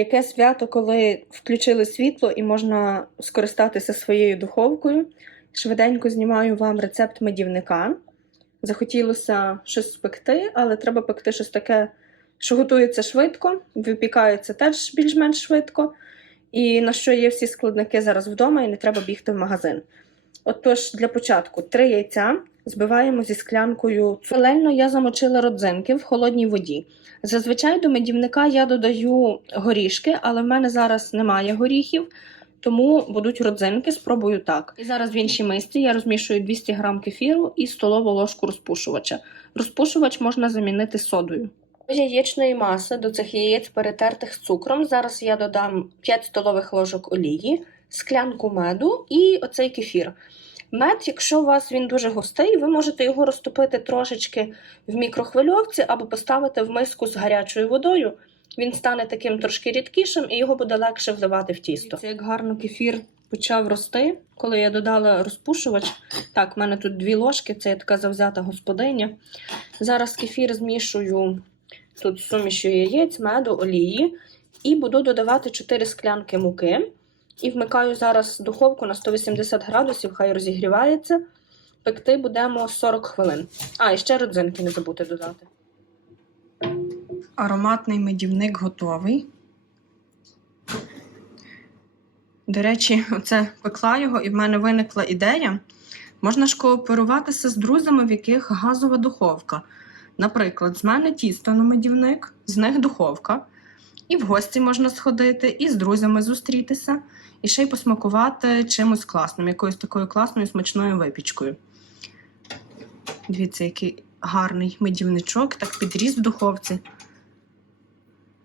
Яке свято, коли включили світло і можна скористатися своєю духовкою. Швиденько знімаю вам рецепт медівника. Захотілося щось спекти, але треба пекти щось таке, що готується швидко, випікається теж більш-менш швидко. І на що є всі складники зараз вдома, і не треба бігти в магазин. Отож, для початку три яйця збиваємо зі склянкою. Паралельно я замочила родзинки в холодній воді. Зазвичай до медівника я додаю горішки, але в мене зараз немає горіхів, тому будуть родзинки, спробую так. І зараз в іншій мисці я розмішую 200 г кефіру і столову ложку розпушувача. Розпушувач можна замінити содою. Яєчної маси до цих яєць перетертих з цукром. Зараз я додам 5 столових ложок олії, склянку меду і оцей кефір. Мед, якщо у вас він дуже густий, ви можете його розтопити трошечки в мікрохвильовці або поставити в миску з гарячою водою. Він стане таким трошки рідкішим і його буде легше вливати в тісто. Це як гарно кефір почав рости, коли я додала розпушувач. Так, в мене тут дві ложки, це я така завзята господиня. Зараз кефір змішую тут сумішю яєць, меду, олії, і буду додавати 4 склянки муки. І вмикаю зараз духовку на 180 градусів, хай розігрівається. Пекти будемо 40 хвилин. А, і ще родзинки не забудьте додати. Ароматний медівник готовий. До речі, оце пекла його, і в мене виникла ідея. Можна ж кооперуватися з друзями, в яких газова духовка. Наприклад, з мене тісто на медівник, з них духовка. І в гості можна сходити, і з друзями зустрітися, і ще й посмакувати чимось класним, якоюсь такою класною смачною випічкою. Дивіться, який гарний медівничок, так підріс в духовці.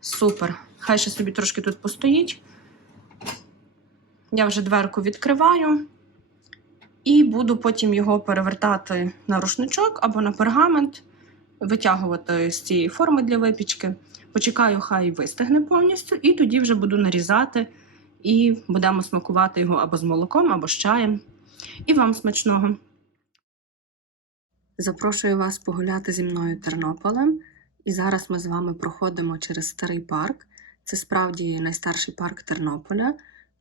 Супер. Хай ще собі трошки тут постоїть. Я вже дверку відкриваю і буду потім його перевертати на рушничок або на пергамент, витягувати з цієї форми для випічки. Почекаю, хай вистигне повністю, і тоді вже буду нарізати і будемо смакувати його або з молоком, або з чаєм. І вам смачного! Запрошую вас погуляти зі мною Тернополем. І зараз ми з вами проходимо через старий парк. Це справді найстарший парк Тернополя.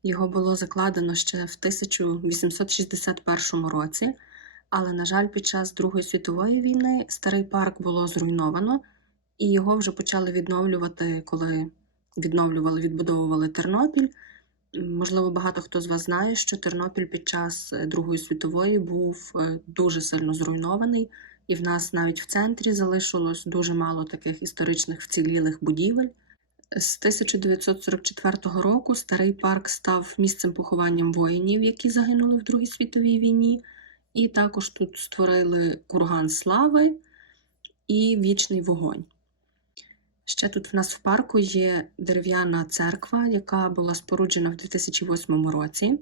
Його було закладено ще в 1861 році, але, на жаль, під час Другої світової війни старий парк було зруйновано, і його вже почали відновлювати, коли відновлювали, відбудовували Тернопіль. Можливо, багато хто з вас знає, що Тернопіль під час Другої світової був е, дуже сильно зруйнований, і в нас навіть в центрі залишилось дуже мало таких історичних вцілілих будівель. З 1944 року старий парк став місцем похованням воїнів, які загинули в Другій світовій війні, і також тут створили курган слави і вічний вогонь. Ще тут в нас в парку є дерев'яна церква, яка була споруджена в 2008 році.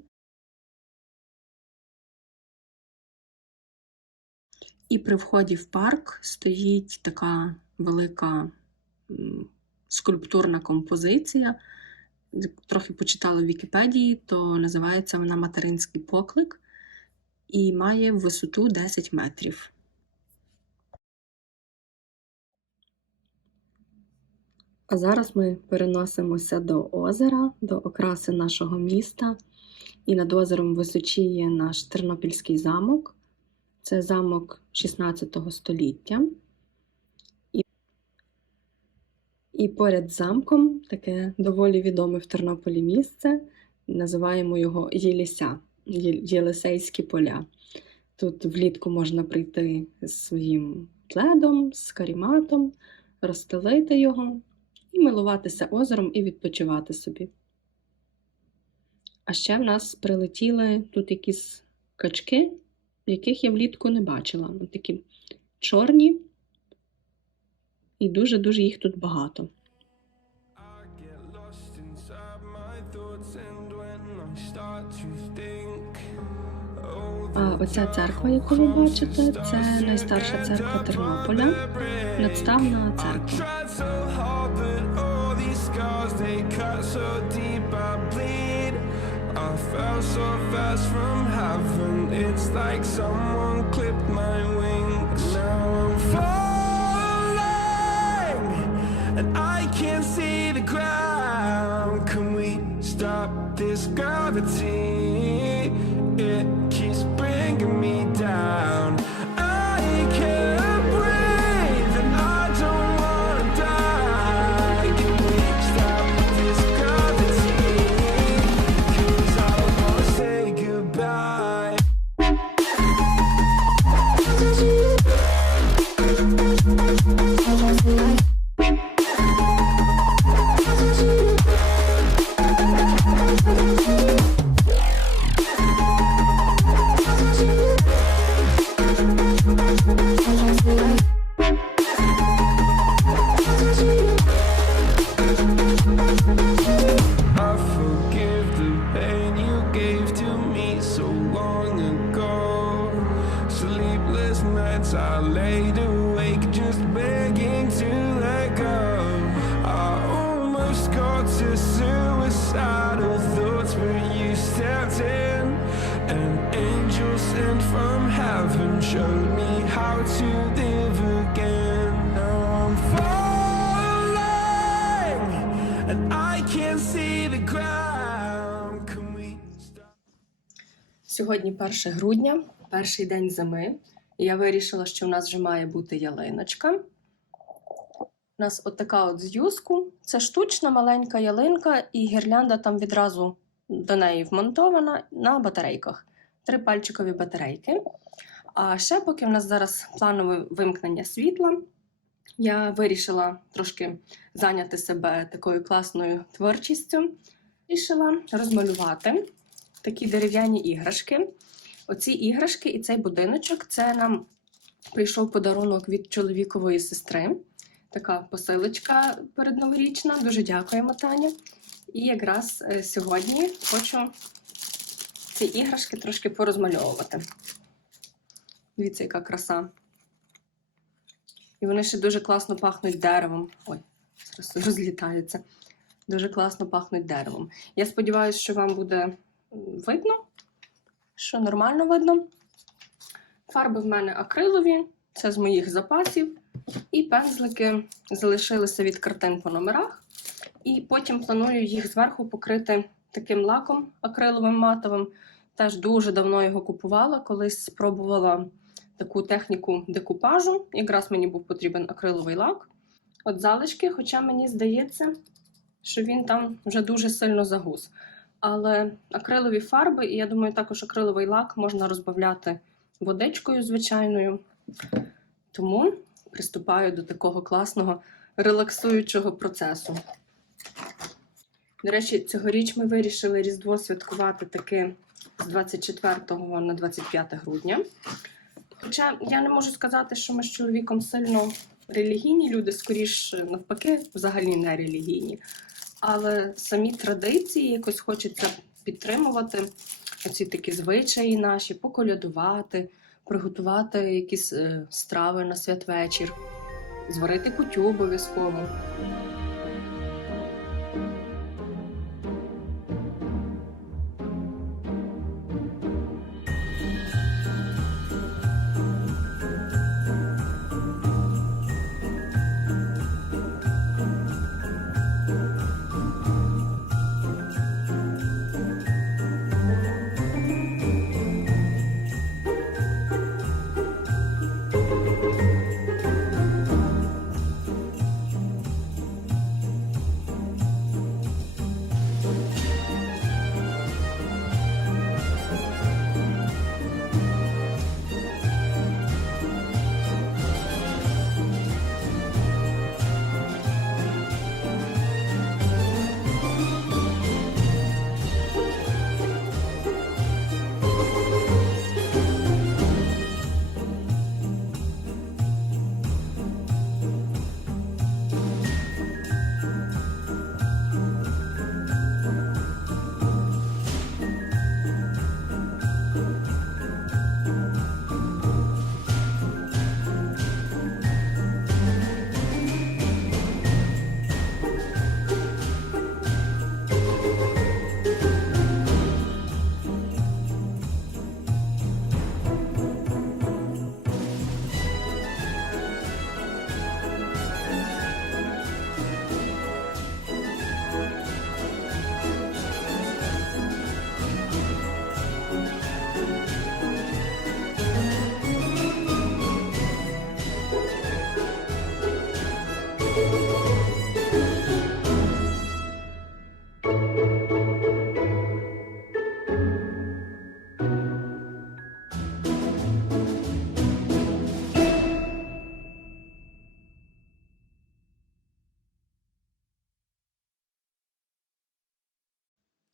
І при вході в парк стоїть така велика скульптурна композиція. Трохи почитала в Вікіпедії, то називається вона Материнський поклик і має висоту 10 метрів. А зараз ми переносимося до озера, до окраси нашого міста. І над озером височіє наш Тернопільський замок. Це замок 16 століття. І, і поряд з замком таке доволі відоме в Тернополі місце. Називаємо його Єліся, Єлисейські поля. Тут влітку можна прийти з своїм пледом, з каріматом, розстелити його і милуватися озером і відпочивати собі. А ще в нас прилетіли тут якісь качки, яких я влітку не бачила. Ось такі чорні, і дуже-дуже їх тут багато. Оця церква, яку ви бачите, це найстарша церква Тернополя, надставна церква. I fell so fast from Sleepless nights I laid awake just begging to let go. I almost got to suicidal thoughts, but you stepped in. An angel sent from heaven showed me how to live again. Now I'm falling, and I can't see the ground. Can we stop? Сьогодні 1 грудня, перший день зими. Я вирішила, що у нас вже має бути ялиночка. У нас от така от з юску. Це штучна маленька ялинка, і гірлянда там відразу до неї вмонтована на батарейках. Три пальчикові батарейки. А ще, поки в нас зараз планове вимкнення світла, я вирішила трошки зайняти себе такою класною творчістю. Вирішила розмалювати такі дерев'яні іграшки. Оці іграшки і цей будиночок це нам прийшов подарунок від чоловікової сестри. Така посилочка передноворічна. Дуже дякуємо, Таня. І якраз е, сьогодні хочу ці іграшки трошки порозмальовувати. Дивіться, яка краса. І вони ще дуже класно пахнуть деревом. Ой, зараз розлітаються. Дуже класно пахнуть деревом. Я сподіваюся, що вам буде видно, що нормально видно. Фарби в мене акрилові, це з моїх запасів. І пензлики залишилися від картин по номерах. І потім планую їх зверху покрити таким лаком акриловим матовим. Теж дуже давно його купувала, колись спробувала таку техніку декупажу. Якраз мені був потрібен акриловий лак. От залишки, хоча мені здається, що він там вже дуже сильно загус. Але акрилові фарби, і я думаю, також акриловий лак можна розбавляти водичкою звичайною. Тому приступаю до такого класного релаксуючого процесу. До речі, цьогоріч ми вирішили Різдво святкувати таки з 24 на 25 грудня. Хоча я не можу сказати, що ми з чоловіком сильно релігійні люди, скоріш навпаки, взагалі не релігійні. Але самі традиції якось хочеться підтримувати. Оці такі звичаї наші, поколядувати, приготувати якісь е, страви на святвечір, зварити кутю обов'язково.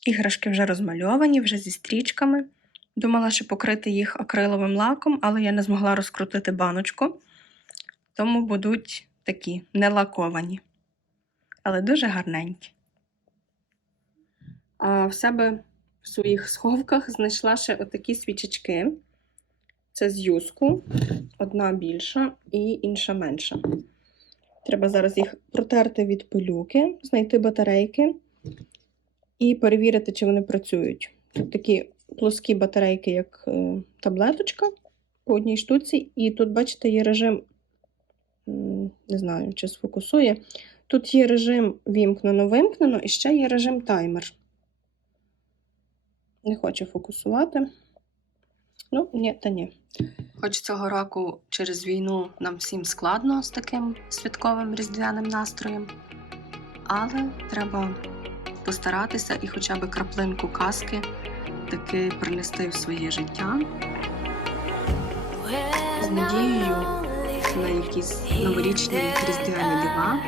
Іграшки вже розмальовані, вже зі стрічками. Думала, що покрити їх акриловим лаком, але я не змогла розкрутити баночку, тому будуть такі не лаковані, але дуже гарненькі. А в себе в своїх сховках знайшла ще отакі свічечки. Це з юску, одна більша і інша менша. Треба зараз їх протерти від пилюки, знайти батарейки і перевірити, чи вони працюють. Тут такі плоскі батарейки, як е, таблеточка по одній штуці, і тут, бачите, є режим, не знаю, чи сфокусує. Тут є режим вімкнено-вимкнено і ще є режим таймер. Не хочу фокусувати. Ну, ні, та ні. Хоч цього року через війну нам всім складно з таким святковим різдвяним настроєм, але треба постаратися і хоча б краплинку казки таки принести в своє життя. З надією на якісь новорічні різдвяні дива